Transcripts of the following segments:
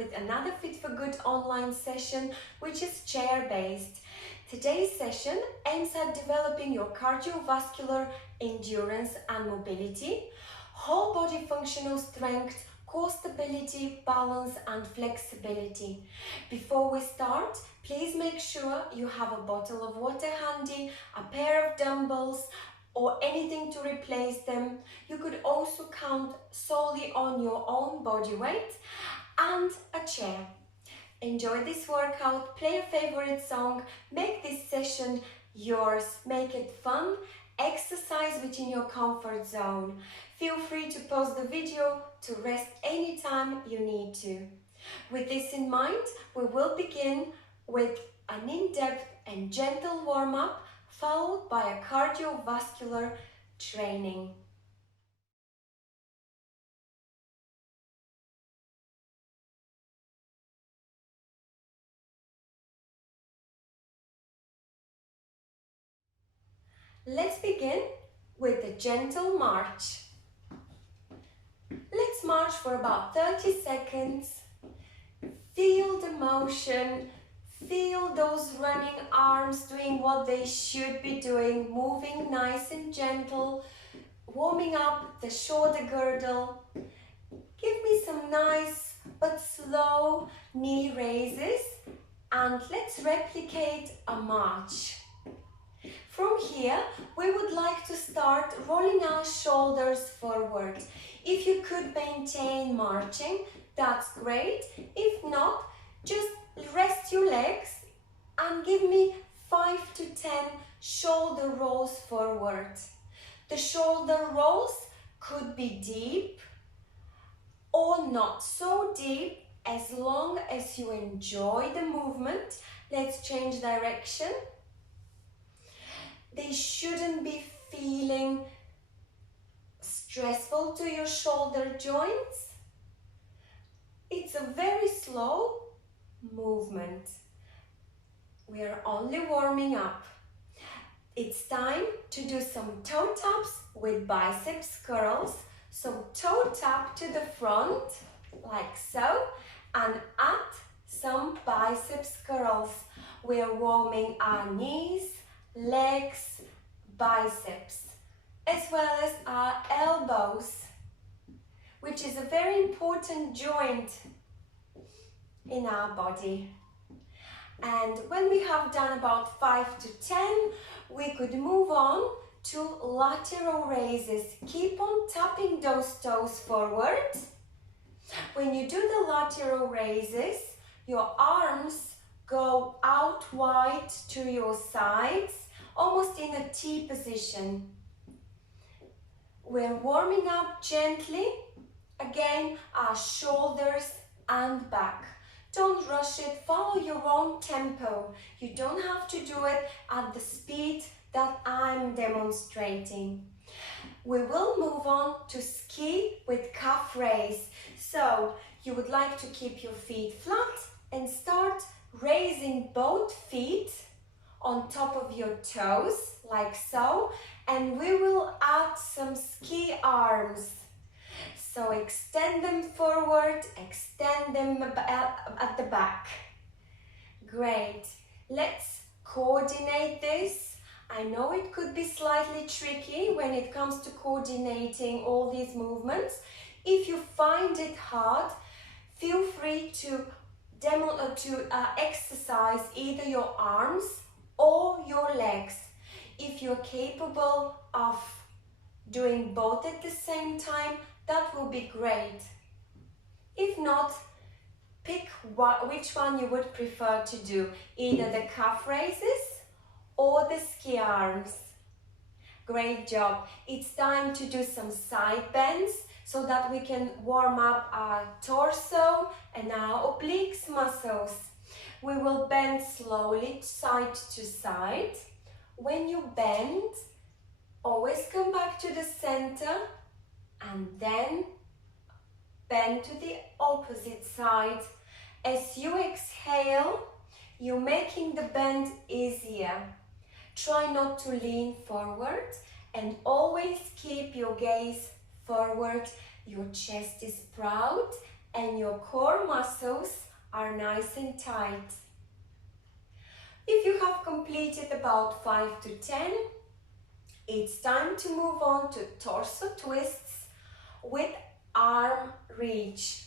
with another Fit for Good online session, which is chair-based. Today's session aims at developing your cardiovascular endurance and mobility, whole body functional strength, core stability, balance and flexibility. Before we start, please make sure you have a bottle of water handy, a pair of dumbbells, or anything to replace them. You could also count solely on your own body weight and a chair. Enjoy this workout, play a favorite song, make this session yours, make it fun, exercise within your comfort zone. Feel free to pause the video to rest anytime you need to. With this in mind, we will begin with an in-depth and gentle warm-up followed by a cardiovascular training. Let's begin with a gentle march. Let's march for about 30 seconds. Feel the motion. Feel those running arms doing what they should be doing, moving nice and gentle, warming up the shoulder girdle. Give me some nice but slow knee raises and let's replicate a march. From here, we would like to start rolling our shoulders forward. If you could maintain marching, that's great. If not, just rest your legs and give me 5 to 10 shoulder rolls forward. The shoulder rolls could be deep or not so deep as long as you enjoy the movement. Let's change direction. They shouldn't be feeling stressful to your shoulder joints. It's a very slow movement. We are only warming up. It's time to do some toe taps with biceps curls. So toe tap to the front like so and add some biceps curls. We are warming our knees, legs, biceps, as well as our elbows, which is a very important joint in our body. And when we have done about 5 to 10, we could move on to lateral raises. Keep on tapping those toes forward. When you do the lateral raises, your arms go out wide to your sides, almost in a T position. We're warming up gently. Again, our shoulders and back. Don't rush it, follow your own tempo. You don't have to do it at the speed that I'm demonstrating. We will move on to ski with calf raise. So you would like to keep your feet flat and start raising both feet on top of your toes, like so. And we will add some ski arms. So extend them forward, extend them at the back. Great. Let's coordinate this. I know it could be slightly tricky when it comes to coordinating all these movements. If you find it hard, feel free to exercise either your arms or your legs. If you're capable of doing both at the same time, that will be great. If not, pick which one you would prefer to do, either the calf raises or the ski arms. Great job. It's time to do some side bends so that we can warm up our torso and our obliques muscles. We will bend slowly side to side. When you bend, always come back to the center and then bend to the opposite side. As you exhale, you're making the bend easier. Try not to lean forward and always keep your gaze forward. Your chest is proud and your core muscles are nice and tight. If you have completed about 5 to 10, it's time to move on to torso twists with arm reach.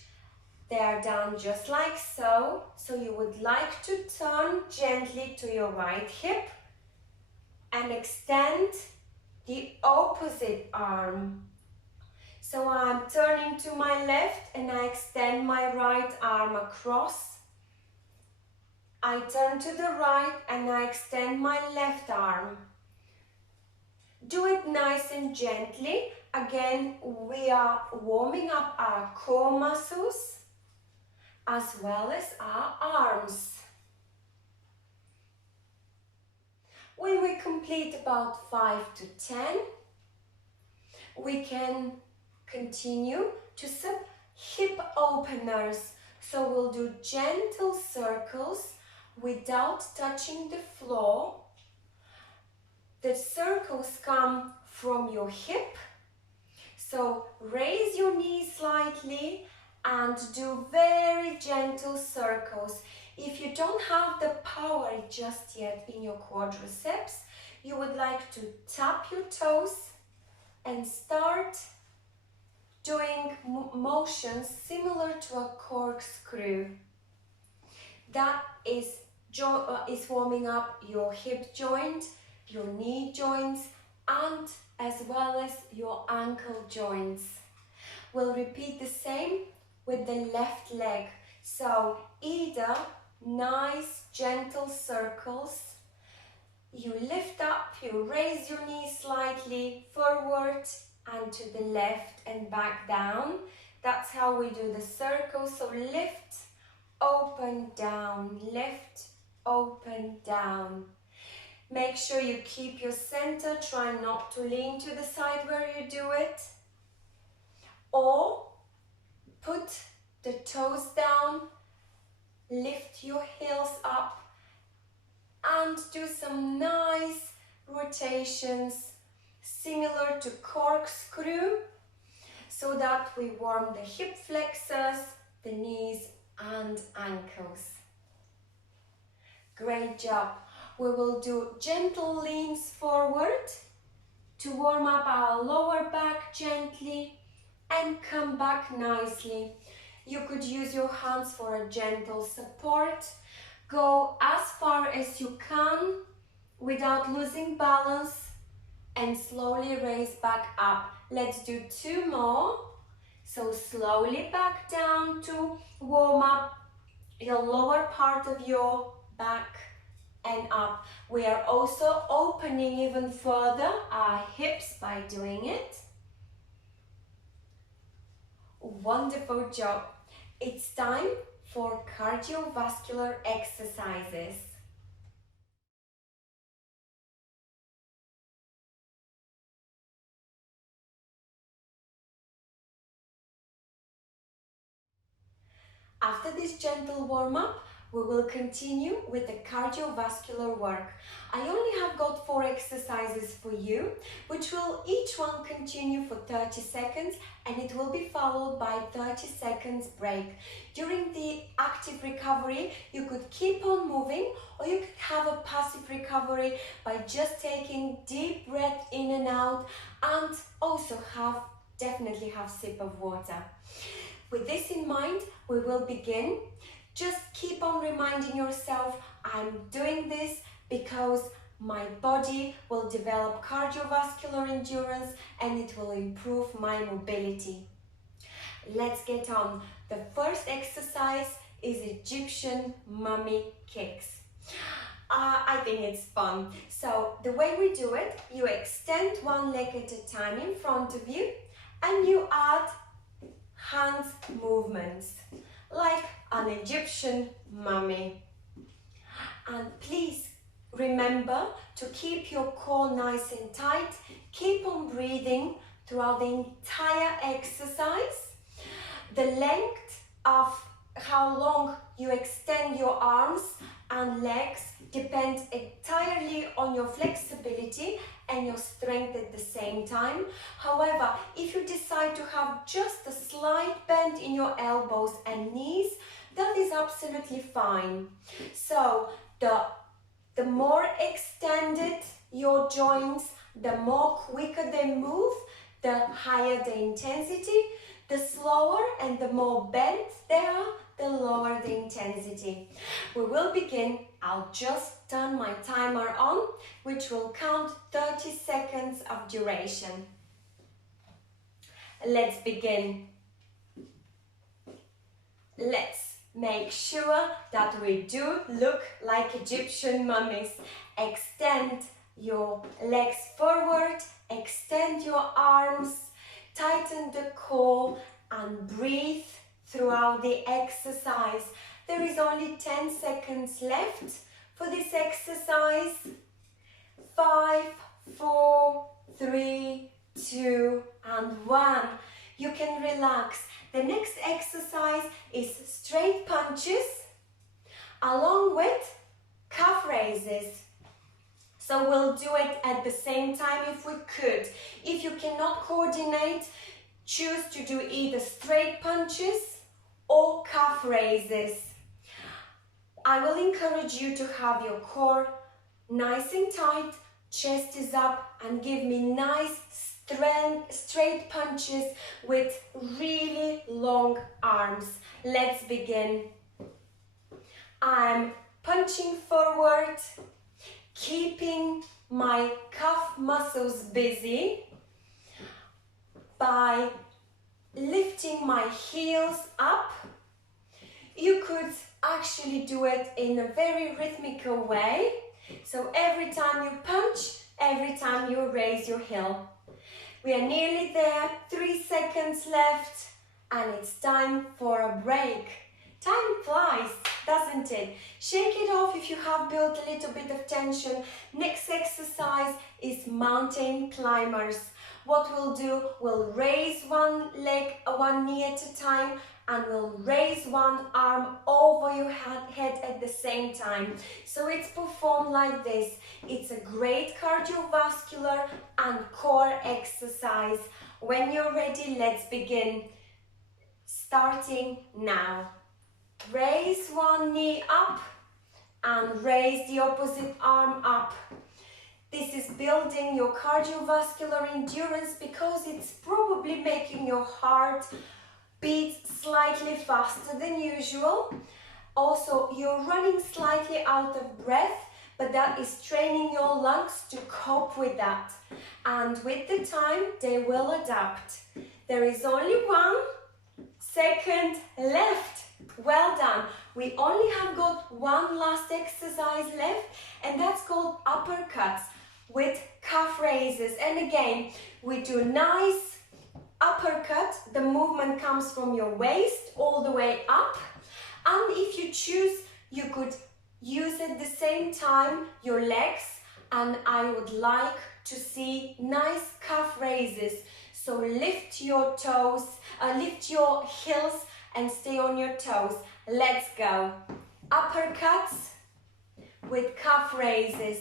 They are done just like so. So you would like to turn gently to your right hip and extend the opposite arm. So I'm turning to my left and I extend my right arm across. I turn to the right and I extend my left arm. Do it nice and gently. Again, we are warming up our core muscles as well as our arms. When we complete about 5 to 10, we can continue to some hip openers. So we'll do gentle circles without touching the floor. The circles come from your hip. So raise your knees slightly and do very gentle circles. If you don't have the power just yet in your quadriceps, you would like to tap your toes and start doing motions similar to a corkscrew. That is warming up your hip joint, your knee joints, and as well as your ankle joints. We'll repeat the same with the left leg. So either nice gentle circles, you lift up, you raise your knees slightly forward and to the left and back down. That's how we do the circle. So lift, open, down, lift, open, down. Make sure you keep your center, try not to lean to the side where you do it. Or put the toes down, lift your heels up and do some nice rotations similar to corkscrew so that we warm the hip flexors, the knees and ankles. Great job. We will do gentle leans forward to warm up our lower back gently and come back nicely. You could use your hands for a gentle support. Go as far as you can without losing balance and slowly raise back up. Let's do 2 more. So slowly back down to warm up your lower part of your back and up. We are also opening even further our hips by doing it. Wonderful job. It's time for cardiovascular exercises. After this gentle warm-up, we will continue with the cardiovascular work. I only have got 4 exercises for you, which will each one continue for 30 seconds and it will be followed by 30 seconds break. During the active recovery, you could keep on moving or you could have a passive recovery by just taking deep breath in and out and also definitely have a sip of water. With this in mind, we will begin. Just keep on reminding yourself, I'm doing this because my body will develop cardiovascular endurance and it will improve my mobility. Let's get on. The first exercise is Egyptian mummy kicks. I think it's fun. So the way we do it, you extend one leg at a time in front of you and you add hands movements like an Egyptian mummy. And please remember to keep your core nice and tight. Keep on breathing throughout the entire exercise. The length of how long you extend your arms and legs depends entirely on your flexibility and your strength at the same time. However, if you decide to have just a slight bend in your elbows and knees, that is absolutely fine. So the more extended your joints, the more quicker they move, the higher the intensity. The slower and the more bent they are, the lower the intensity. We will begin. I'll just turn my timer on, which will count 30 seconds of duration. Let's begin. Let's make sure that we do look like Egyptian mummies. Extend your legs forward, extend your arms, tighten the core and breathe throughout the exercise. There is only 10 seconds left for this exercise. 5, 4, 3, 2 and 1. You can relax. The next exercise is straight punches along with calf raises. So we'll do it at the same time if we could. If you cannot coordinate, choose to do either straight punches or calf raises. I will encourage you to have your core nice and tight, chest is up, and give me nice straight punches with really long arms. Let's begin. I'm punching forward, keeping my calf muscles busy by lifting my heels up. You could actually do it in a very rhythmical way. So every time you punch, every time you raise your heel. We are nearly there, 3 seconds left, and it's time for a break. Time flies, doesn't it? Shake it off if you have built a little bit of tension. Next exercise is mountain climbers. What we'll do, we'll raise one leg, one knee at a time, and we'll raise one arm over your head at the same time. So it's performed like this. It's a great cardiovascular and core exercise. When you're ready, let's begin. Starting now. Raise one knee up and raise the opposite arm up. This is building your cardiovascular endurance because it's probably making your heart beat slightly faster than usual. Also, you're running slightly out of breath, but that is training your lungs to cope with that. And with the time, they will adapt. There is only 1 second left. Well done. We only have got one last exercise left, and that's called uppercuts with calf raises. And again, we do nice uppercut. The movement comes from your waist all the way up. And if you choose, you could use at the same time your legs. And I would like to see nice calf raises. So lift your toes, lift your heels and stay on your toes. Let's go. Uppercuts with calf raises.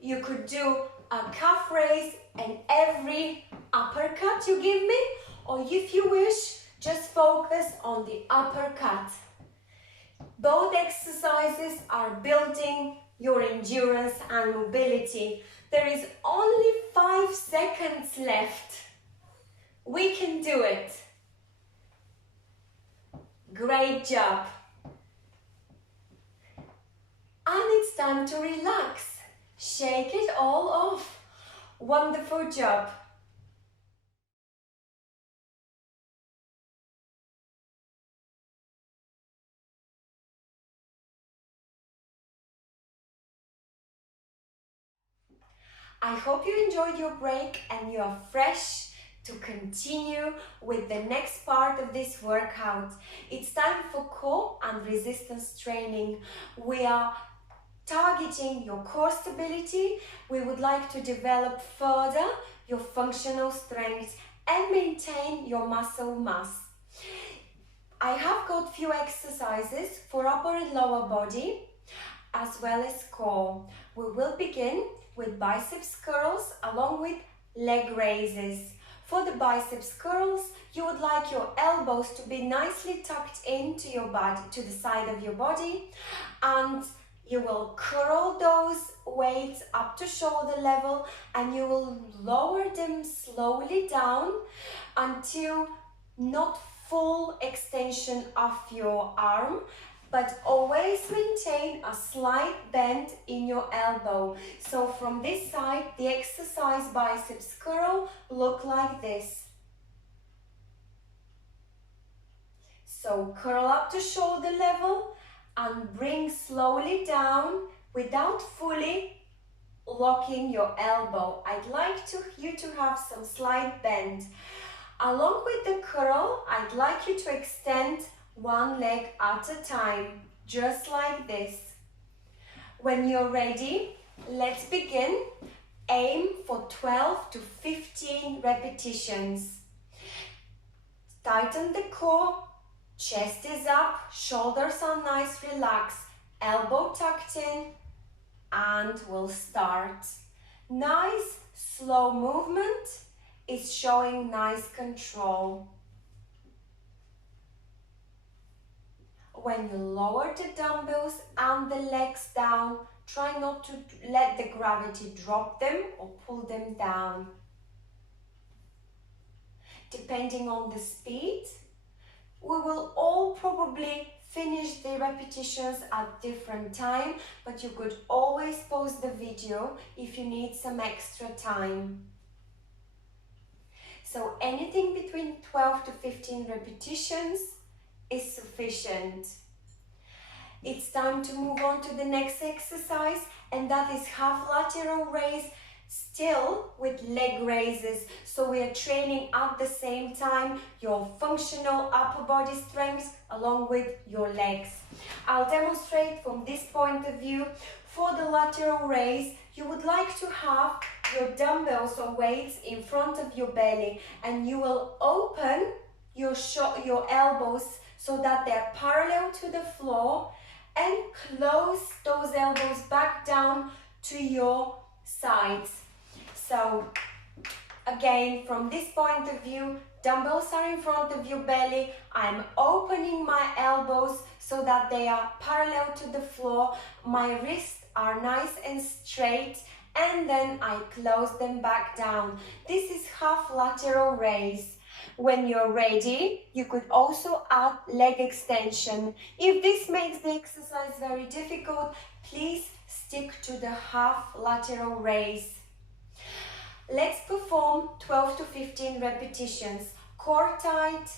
You could do a calf raise and every uppercut you give me, or if you wish, just focus on the uppercut. Both exercises are building your endurance and mobility. There is only 5 seconds left. We can do it. Great job. And it's time to relax. Shake it all off. Wonderful job. I hope you enjoyed your break and you are fresh to continue with the next part of this workout. It's time for core and resistance training. We are targeting your core stability. We would like to develop further your functional strength and maintain your muscle mass. I have got few exercises for upper and lower body as well as core. We will begin with biceps curls along with leg raises. For the biceps curls, you would like your elbows to be nicely tucked into your body, to the side of your body, and you will curl those weights up to shoulder level and you will lower them slowly down until not full extension of your arm, but always maintain a slight bend in your elbow. So from this side, the exercise biceps curl look like this. So curl up to shoulder level and bring slowly down without fully locking your elbow. I'd like you to have some slight bend. Along with the curl, I'd like you to extend one leg at a time, just like this. When you're ready, let's begin. Aim for 12 to 15 repetitions. Tighten the core, chest is up, shoulders are nice, relaxed, elbow tucked in, and we'll start. Nice, slow movement. It's showing nice control. When you lower the dumbbells and the legs down, try not to let the gravity drop them or pull them down. Depending on the speed, we will all probably finish the repetitions at different time, but you could always pause the video if you need some extra time. So anything between 12 to 15 repetitions is sufficient. It's time to move on to the next exercise, and that is half lateral raise, still with leg raises. So we are training at the same time your functional upper body strength along with your legs. I'll demonstrate from this point of view. For the lateral raise, you would like to have your dumbbells or weights in front of your belly, and you will open your elbows so that they're parallel to the floor, and close those elbows back down to your sides. So again, from this point of view, dumbbells are in front of your belly. I'm opening my elbows so that they are parallel to the floor. My wrists are nice and straight, and then I close them back down. This is half lateral raise. When you're ready, you could also add leg extension. If this makes the exercise very difficult, please stick to the half lateral raise. Let's perform 12 to 15 repetitions. Core tight,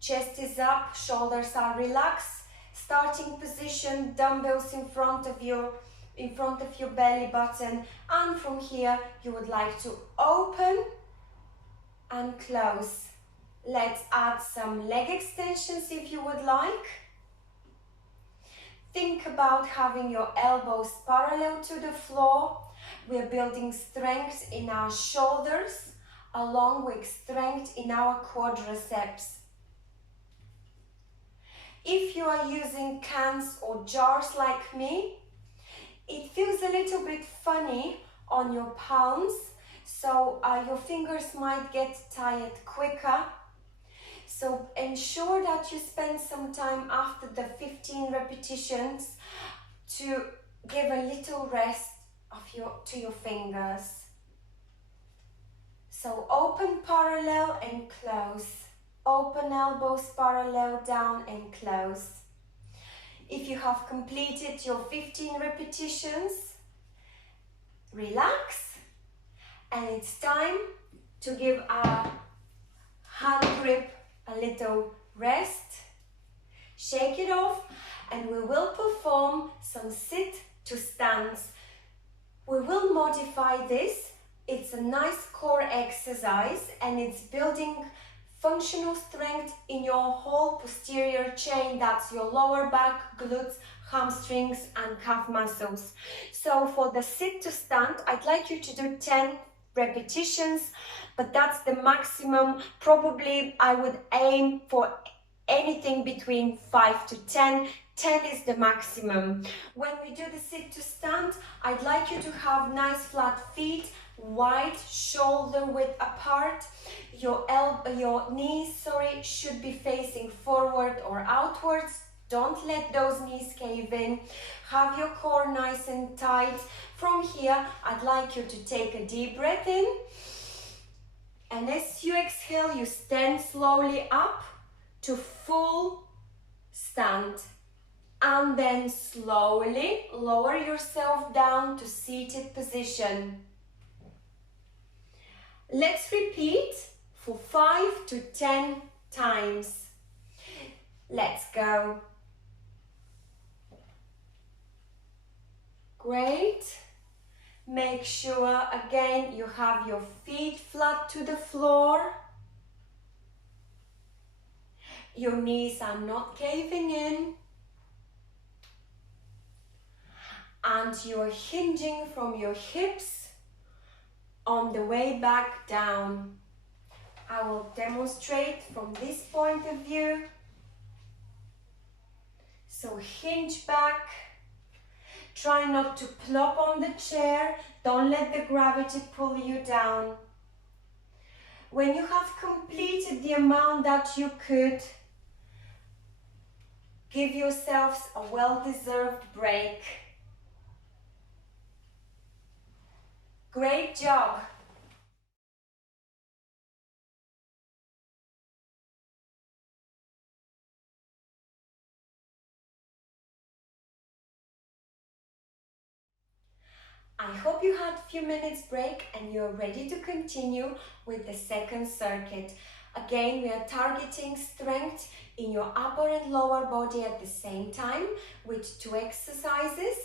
chest is up, shoulders are relaxed. Starting position, dumbbells in front of your belly button, and from here you would like to open and close. Let's add some leg extensions if you would like. Think about having your elbows parallel to the floor. We're building strength in our shoulders along with strength in our quadriceps. If you are using cans or jars like me, it feels a little bit funny on your palms, so your fingers might get tired quicker. So ensure that you spend some time after the 15 repetitions to give a little rest to your fingers. So open parallel and close. Open elbows parallel down and close. If you have completed your 15 repetitions, relax, and it's time to give our hand grip a little rest. Shake it off, and we will perform some sit to stands. We will modify this. It's a nice core exercise, and it's building functional strength in your whole posterior chain. That's your lower back, glutes, hamstrings, and calf muscles. So for the sit to stand, I'd like you to do 10 repetitions, but that's the maximum. Probably I would aim for anything between 5 to 10. 10 is the maximum. When we do the sit to stand, I'd like you to have nice flat feet, wide shoulder width apart. Your knees, should be facing forward or outwards. Don't let those knees cave in. Have your core nice and tight. From here, I'd like you to take a deep breath in. And as you exhale, you stand slowly up to full stand. And then slowly lower yourself down to seated position. Let's repeat for 5 to 10 times. Let's go. Great. Make sure again you have your feet flat to the floor. Your knees are not caving in. And you're hinging from your hips on the way back down. I will demonstrate from this point of view. So hinge back. Try not to plop on the chair. Don't let the gravity pull you down. When you have completed the amount that you could, give yourselves a well-deserved break. Great job. I hope you had a few minutes break and you're ready to continue with the second circuit. Again, we are targeting strength in your upper and lower body at the same time with 2 exercises,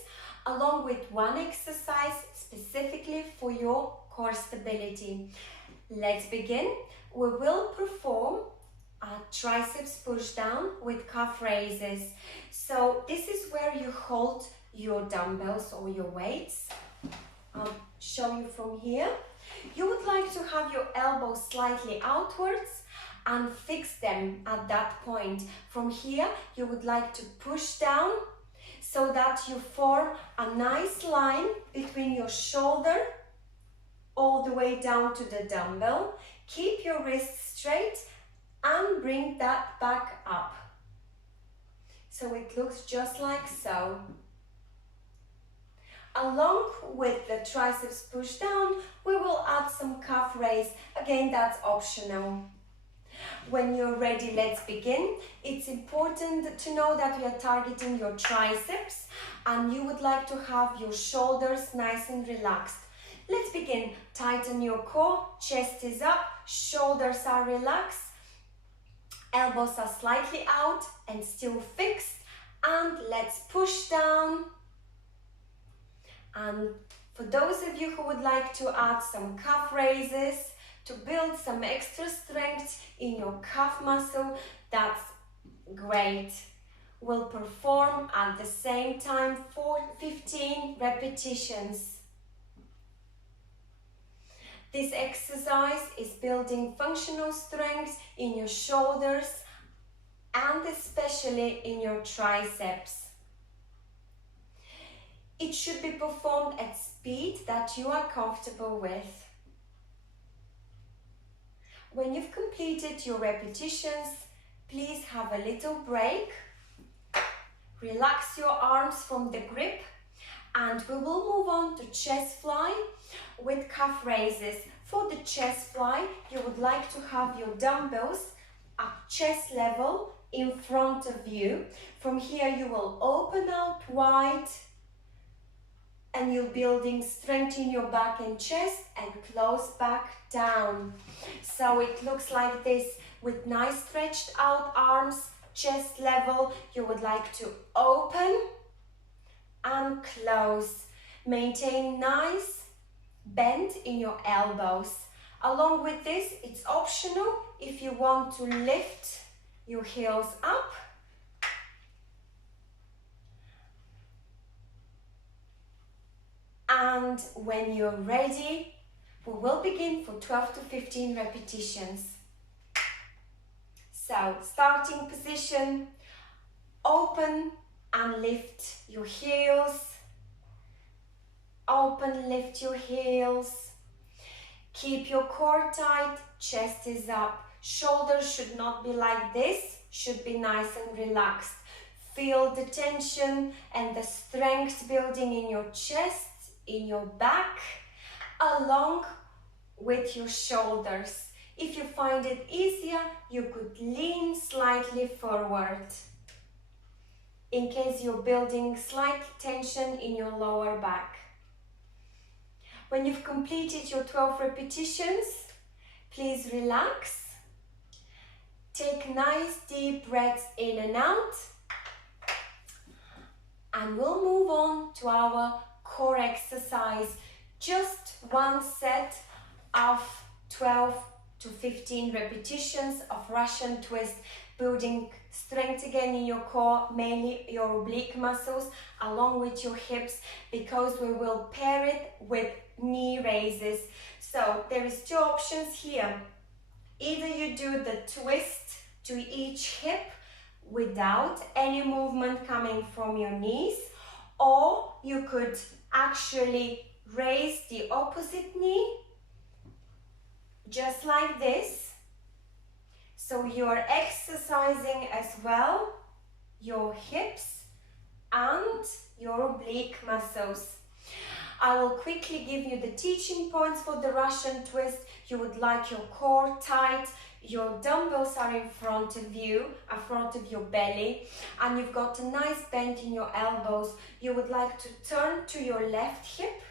along with 1 exercise specifically for your core stability. Let's begin. We will perform a triceps push down with calf raises. So this is where you hold your dumbbells or your weights. I'll show you from here. You would like to have your elbows slightly outwards and fix them at that point. From here, you would like to push down so that you form a nice line between your shoulder all the way down to the dumbbell. Keep your wrists straight and bring that back up. So it looks just like so. Along with the triceps push down, we will add some calf raise. Again, that's optional. When you're ready, let's begin. It's important to know that we are targeting your triceps and you would like to have your shoulders nice and relaxed. Let's begin. Tighten your core, chest is up, shoulders are relaxed, elbows are slightly out and still fixed, and let's push down. And for those of you who would like to add some calf raises to build some extra strength in your calf muscle, that's great. We'll perform at the same time for 15 repetitions. This exercise is building functional strength in your shoulders and especially in your triceps. It should be performed at speed that you are comfortable with. When you've completed your repetitions, please have a little break. Relax your arms from the grip and we will move on to chest fly with calf raises. For the chest fly, you would like to have your dumbbells at chest level in front of you. From here you will open out wide and you're building strength in your back and chest and close back down. So it looks like this with nice stretched out arms, chest level. You would like to open and close. Maintain nice bend in your elbows. Along with this, it's optional if you want to lift your heels up. And when you're ready, we will begin for 12 to 15 repetitions. So, starting position, open and lift your heels. Open, lift your heels. Keep your core tight, chest is up. Shoulders should not be like this, should be nice and relaxed. Feel the tension and the strength building in your chest, in your back, along with your shoulders. If you find it easier, you could lean slightly forward in case you're building slight tension in your lower back. When you've completed your 12 repetitions, please relax. Take nice deep breaths in and out. And we'll move on to our core exercise. Just one set of 12 to 15 repetitions of Russian twist, building strength again in your core, mainly your oblique muscles, along with your hips, because we will pair it with knee raises. So there is two options here. Either you do the twist to each hip without any movement coming from your knees, or you could actually raise the opposite knee just like this. So you are exercising as well your hips and your oblique muscles. I will quickly give you the teaching points for the Russian twist. You would like your core tight, your dumbbells are in front of you, in front of your belly, and you've got a nice bend in your elbows. You would like to turn to your left hip,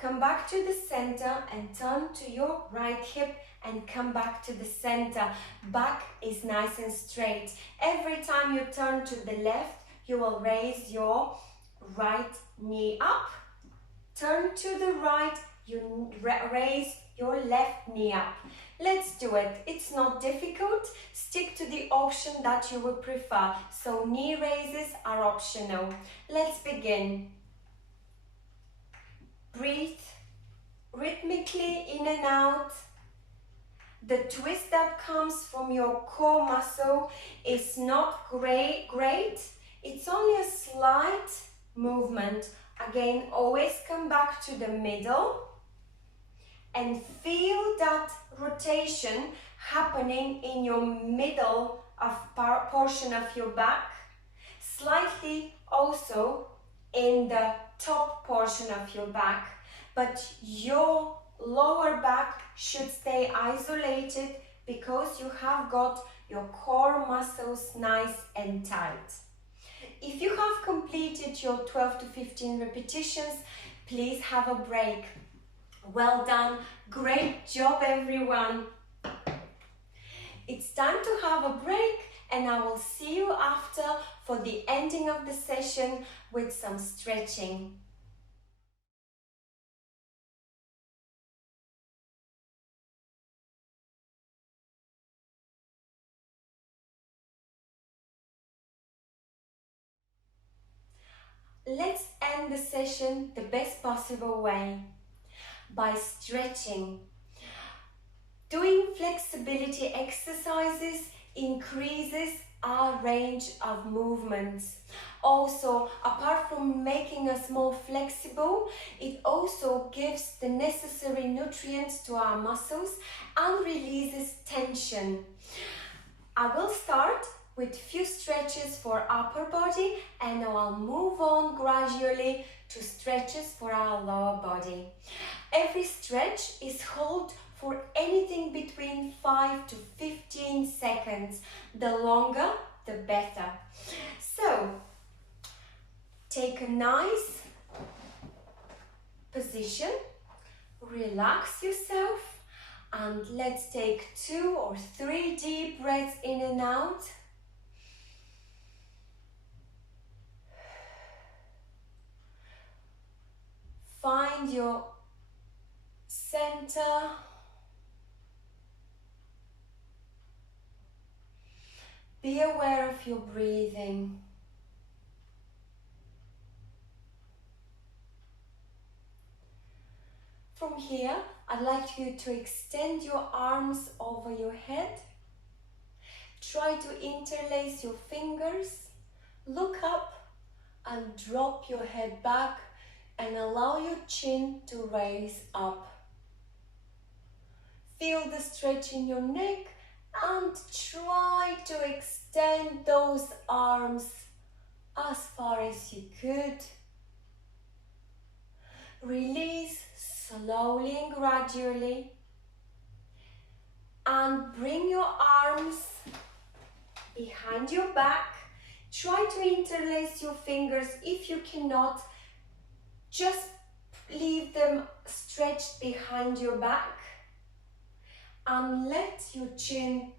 come back to the center and turn to your right hip and come back to the center. Back is nice and straight. Every time you turn to the left, you will raise your right knee up. Turn to the right, you raise your left knee up. Let's do it. It's not difficult. Stick to the option that you would prefer. So knee raises are optional. Let's begin. Breathe rhythmically in and out. The twist that comes from your core muscle is not great. It's only a slight movement. Again, always come back to the middle and feel that rotation happening in your middle of portion of your back, slightly also in the top portion of your back, but your lower back should stay isolated because you have got your core muscles nice and tight. If you have completed your 12 to 15 repetitions, please have a break. Well done, great job everyone. It's time to have a break and I will see you after for the ending of the session with some stretching. Let's end the session the best possible way, by stretching. Doing flexibility exercises increases our range of movements. Also, apart from making us more flexible, it also gives the necessary nutrients to our muscles and releases tension. I will start with few stretches for upper body and I'll move on gradually to stretches for our lower body. Every stretch is held for anything between 5 to 15 seconds. The longer, the better. So, take a nice position, relax yourself, and let's take 2 or 3 deep breaths in and out. Find your center. Be aware of your breathing. From here, I'd like you to extend your arms over your head. Try to interlace your fingers, look up and drop your head back and allow your chin to raise up. Feel the stretch in your neck and try to extend those arms as far as you could. Release slowly and gradually and bring your arms behind your back. Try to interlace your fingers. If you cannot, just leave them stretched behind your back and let your chin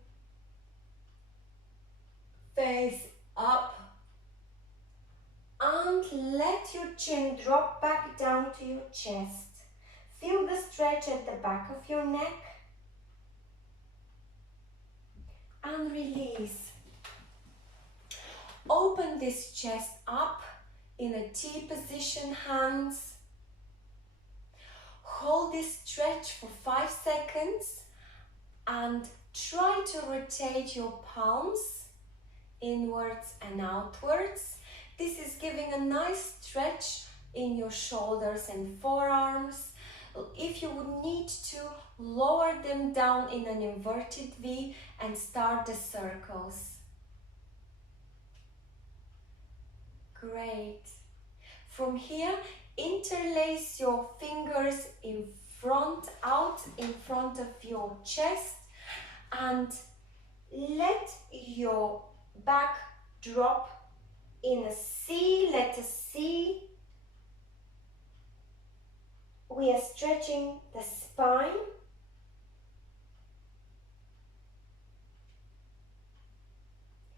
face up and let your chin drop back down to your chest. Feel the stretch at the back of your neck and release. Open this chest up in a T position, hands. Hold this stretch for 5 seconds and try to rotate your palms inwards and outwards. This is giving a nice stretch in your shoulders and forearms. If you would need to, lower them down in an inverted V and start the circles. Great. From here, interlace your fingers in front, out in front of your chest, and let your back drop in a C, letter C. We are stretching the spine.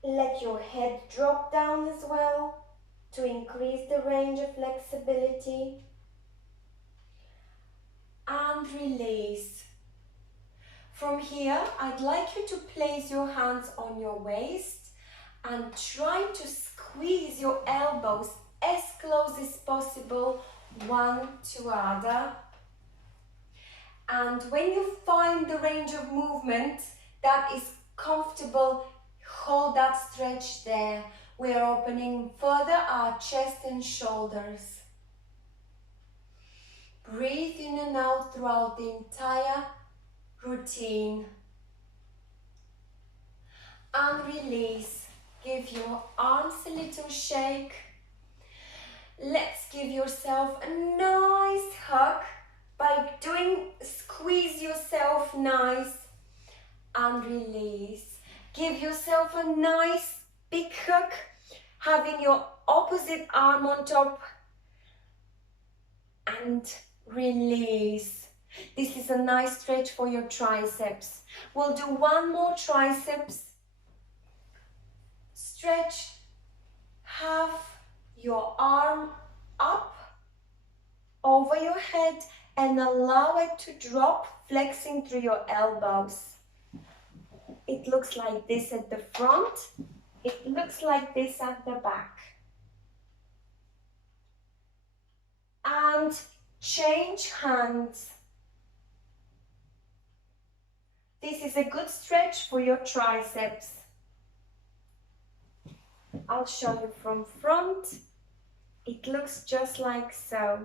Let your head drop down as well to increase the range of flexibility. And release. From here, I'd like you to place your hands on your waist and try to squeeze your elbows as close as possible, one to other. And when you find the range of movement that is comfortable, hold that stretch there. We are opening further our chest and shoulders. Breathe in and out throughout the entire routine. And release. Give your arms a little shake. Let's give yourself a nice hug by squeeze yourself nice and release. Give yourself a nice big hug, having your opposite arm on top and release. This is a nice stretch for your triceps. We'll do one more triceps. Stretch, have your arm up over your head and allow it to drop, flexing through your elbows. It looks like this at the front. It looks like this at the back. And change hands. This is a good stretch for your triceps. I'll show you from front. It looks just like so.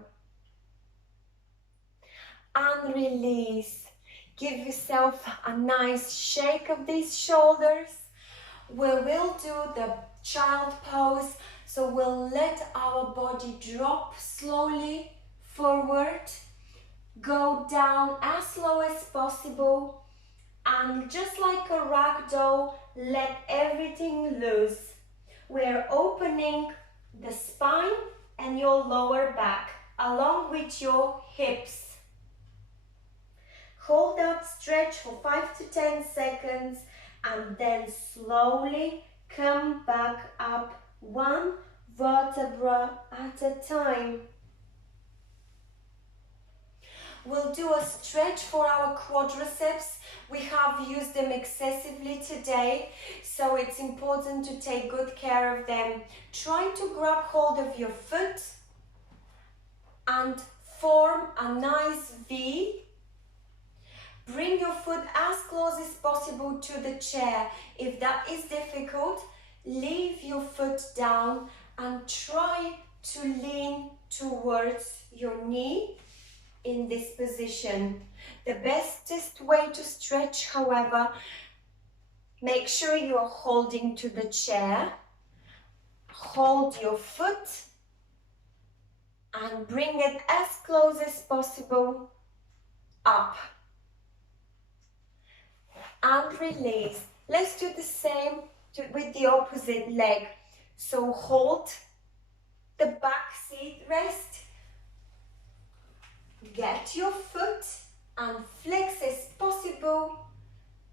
And release. Give yourself a nice shake of these shoulders. We will do the child pose, so we'll let our body drop slowly forward, go down as slow as possible, and just like a rag doll, let everything loose. We're opening the spine and your lower back along with your hips. Hold that stretch for 5 to 10 seconds and then slowly come back up, one vertebra at a time. We'll do a stretch for our quadriceps. We have used them excessively today, so it's important to take good care of them. Try to grab hold of your foot and form a nice V. Bring your foot as close as possible to the chair. If that is difficult, leave your foot down and try to lean towards your knee in this position. The bestest way to stretch, however, make sure you are holding to the chair. Hold your foot and bring it as close as possible up. And release. Let's do the same with the opposite leg. So hold the back seat rest. Get your foot and flex as possible,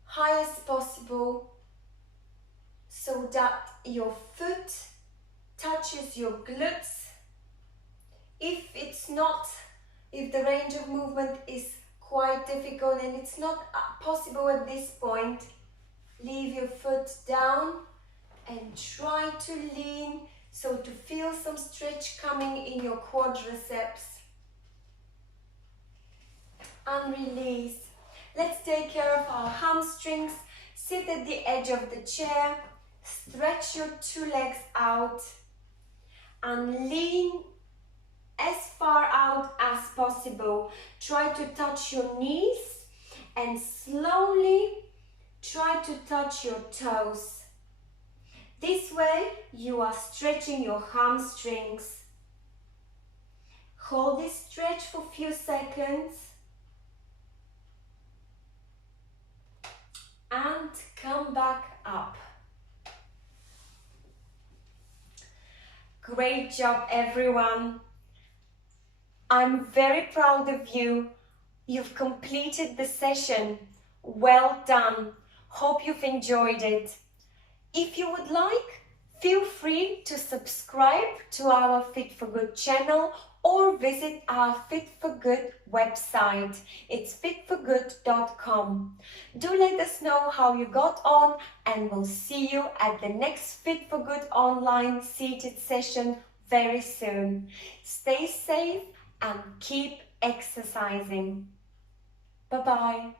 high as possible, so that your foot touches your glutes. If the range of movement is quite difficult and it's not possible at this point, leave your foot down and try to lean, so to feel some stretch coming in your quadriceps. And release. Let's take care of our hamstrings. Sit at the edge of the chair, stretch your two legs out and lean as far out as possible. Try to touch your knees and slowly try to touch your toes. This way you are stretching your hamstrings. Hold this stretch for a few seconds and come back up. Great job, everyone. I'm very proud of you. You've completed the session. Well done. Hope you've enjoyed it. If you would like, feel free to subscribe to our Fit for Good channel or visit our Fit for Good website. It's fitforgood.com. Do let us know how you got on, and we'll see you at the next Fit for Good online seated session very soon. Stay safe and keep exercising. Bye-bye.